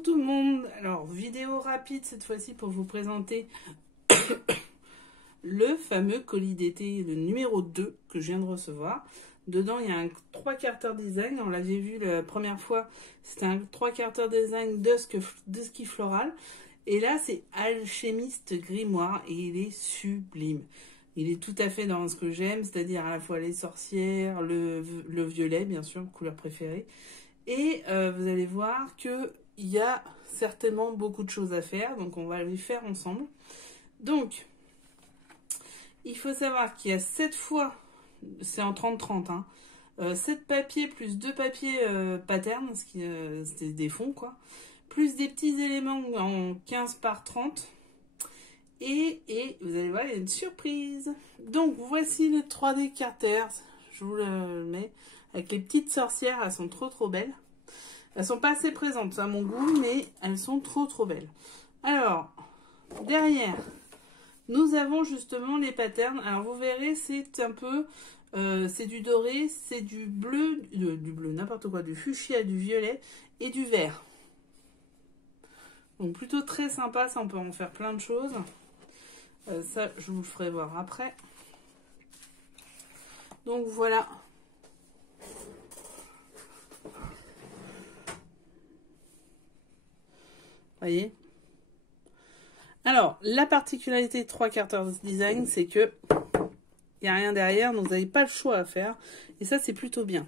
Bonjour tout le monde. Alors, vidéo rapide cette fois-ci pour vous présenter le fameux colis d'été, le numéro 2 que je viens de recevoir. Dedans, il y a un 3/4 design. On l'avait vu la première fois, c'était un 3/4 design de ski floral. Et là, c'est Alchimiste Grimoire et il est sublime. Il est tout à fait dans ce que j'aime, c'est-à-dire à la fois les sorcières, le violet, bien sûr, couleur préférée. Et vous allez voir qu'il y a certainement beaucoup de choses à faire, donc on va les faire ensemble. Donc, il faut savoir qu'il y a 7 fois, c'est en 30-30, hein, 7 papiers plus 2 papiers patterns, c'était des fonds quoi, plus des petits éléments en 15 par 30. Et vous allez voir, il y a une surprise. Donc, voici le 3D Carter. Je vous le mets. Avec les petites sorcières, elles sont trop belles. Elles sont pas assez présentes à mon goût, mais elles sont trop belles. Alors, derrière, nous avons justement les patterns. Alors, vous verrez, c'est un peu... c'est du doré, c'est du bleu, n'importe quoi, du fuchsia, du violet et du vert. Donc, plutôt très sympa, ça, on peut en faire plein de choses. Ça, je vous le ferai voir après. Donc, voilà. Voyez. Alors, la particularité de 3/4 design, c'est que il n'y a rien derrière, donc vous n'avez pas le choix à faire. Et ça, c'est plutôt bien.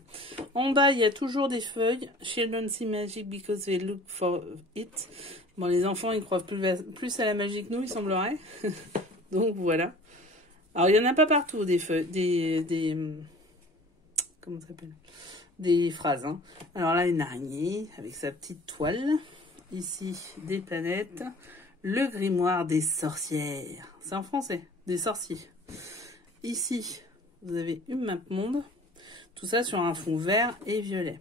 En bas, il y a toujours des feuilles. Children see magic because they look for it. Bon, les enfants, ils croient plus à la magie que nous, il semblerait. Donc, voilà. Alors, il n'y en a pas partout, des feuilles, comment ça s'appelle? Des phrases, hein. Alors là, une araignée avec sa petite toile. Ici, des planètes. Le grimoire des sorcières. C'est en français, des sorciers. Ici, vous avez une map monde. Tout ça sur un fond vert et violet.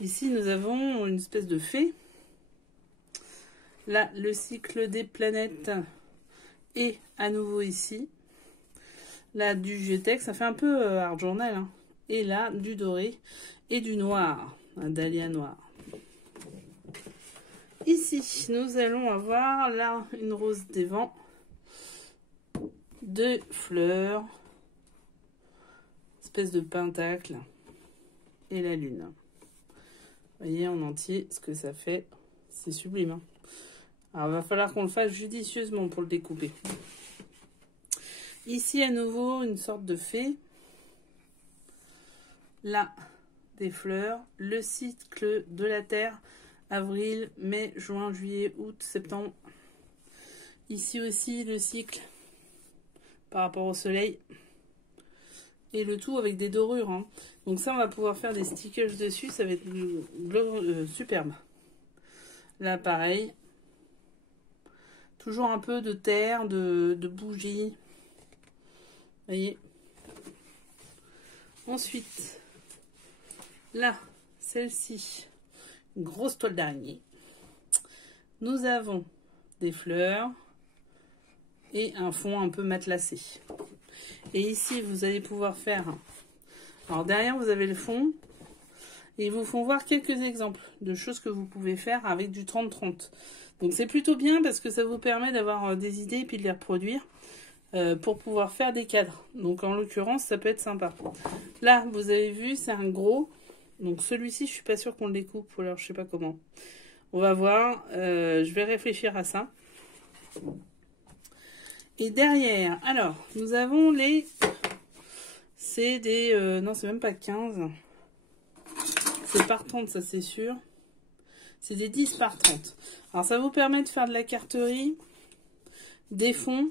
Ici, nous avons une espèce de fée. Là, le cycle des planètes. Et à nouveau ici. Là, du Geotex. Ça fait un peu art journal. Hein. Et là, du doré et du noir. Un dahlia noir. Ici, nous allons avoir là une rose des vents. 2 fleurs, espèce de pentacle et la lune. Vous voyez en entier ce que ça fait, c'est sublime. Hein. Alors il va falloir qu'on le fasse judicieusement pour le découper. Ici à nouveau une sorte de fée. Là des fleurs, le cycle de la terre, avril, mai, juin, juillet, août, septembre. Ici aussi le cycle par rapport au soleil. Et le tout avec des dorures. Hein. Donc ça, on va pouvoir faire des stickers dessus. Ça va être superbe. Là, pareil. Toujours un peu de terre, de bougies. Vous voyez. Ensuite, là, celle-ci. Une grosse toile d'araignée. Nous avons des fleurs. Et un fond un peu matelassé. Et ici, vous allez pouvoir faire... Alors derrière, vous avez le fond. Et ils vous font voir quelques exemples de choses que vous pouvez faire avec du 30-30. Donc c'est plutôt bien parce que ça vous permet d'avoir des idées et puis de les reproduire pour pouvoir faire des cadres. Donc en l'occurrence, ça peut être sympa. Là, vous avez vu, c'est un gros. Donc celui-ci, je suis pas sûre qu'on le découpe. Alors je sais pas comment. On va voir. Je vais réfléchir à ça. Et derrière, alors, nous avons les... C'est des... non, c'est même pas 15. C'est par 30, ça c'est sûr. C'est des 10 par 30. Alors, ça vous permet de faire de la carterie, des fonds,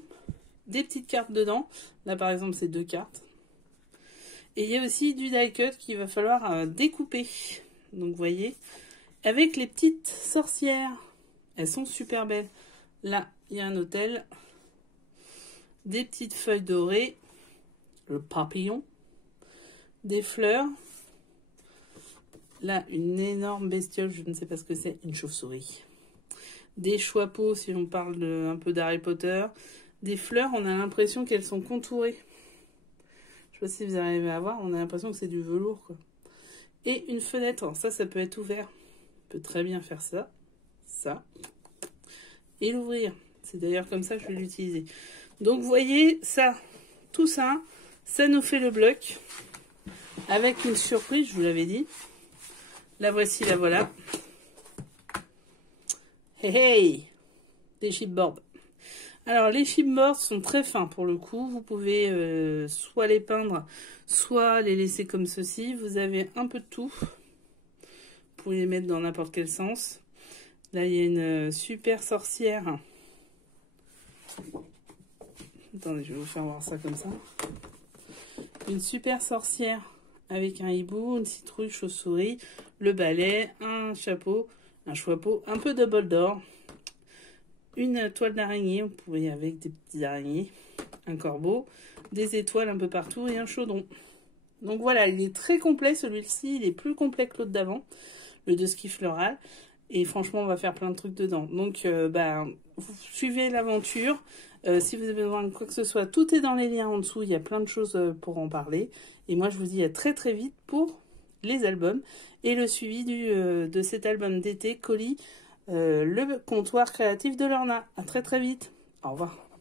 des petites cartes dedans. Là, par exemple, c'est 2 cartes. Et il y a aussi du die cut qu'il va falloir découper. Donc, vous voyez, avec les petites sorcières. Elles sont super belles. Là, il y a un hôtel. Des petites feuilles dorées, le papillon, des fleurs, là une énorme bestiole, je ne sais pas ce que c'est, une chauve-souris, des choix-peaux si on parle un peu d'Harry Potter, des fleurs, on a l'impression qu'elles sont contourées, je ne sais pas si vous arrivez à voir, on a l'impression que c'est du velours quoi. Et une fenêtre, alors ça peut être ouvert, peux très bien faire ça, ça, et l'ouvrir. C'est d'ailleurs comme ça que je vais l'utiliser. Donc vous voyez, ça, tout ça, ça nous fait le bloc. Avec une surprise, je vous l'avais dit. La voici, la voilà. Hey hey, des chipboards. Alors les chipboards sont très fins pour le coup. Vous pouvez soit les peindre, soit les laisser comme ceci. Vous avez un peu de tout. Vous pouvez les mettre dans n'importe quel sens. Là, il y a une super sorcière. Attendez, je vais vous faire voir ça comme ça. Une super sorcière avec un hibou, une citrouille, chauve-souris, le balai, un chapeau, un un peu de bol d'or, une toile d'araignée, vous pouvez avec des petits araignées, un corbeau, des étoiles un peu partout et un chaudron. Donc voilà, il est très complet celui-ci, il est plus complet que l'autre d'avant, le de ski floral. Et franchement, on va faire plein de trucs dedans. Donc, vous suivez l'aventure. Si vous avez besoin de quoi que ce soit, tout est dans les liens en dessous. Il y a plein de choses pour en parler. Et moi, je vous dis à très très vite pour les albums. Et le suivi de cet album d'été, Colis, le comptoir créatif de Lorna. À très très vite. Au revoir.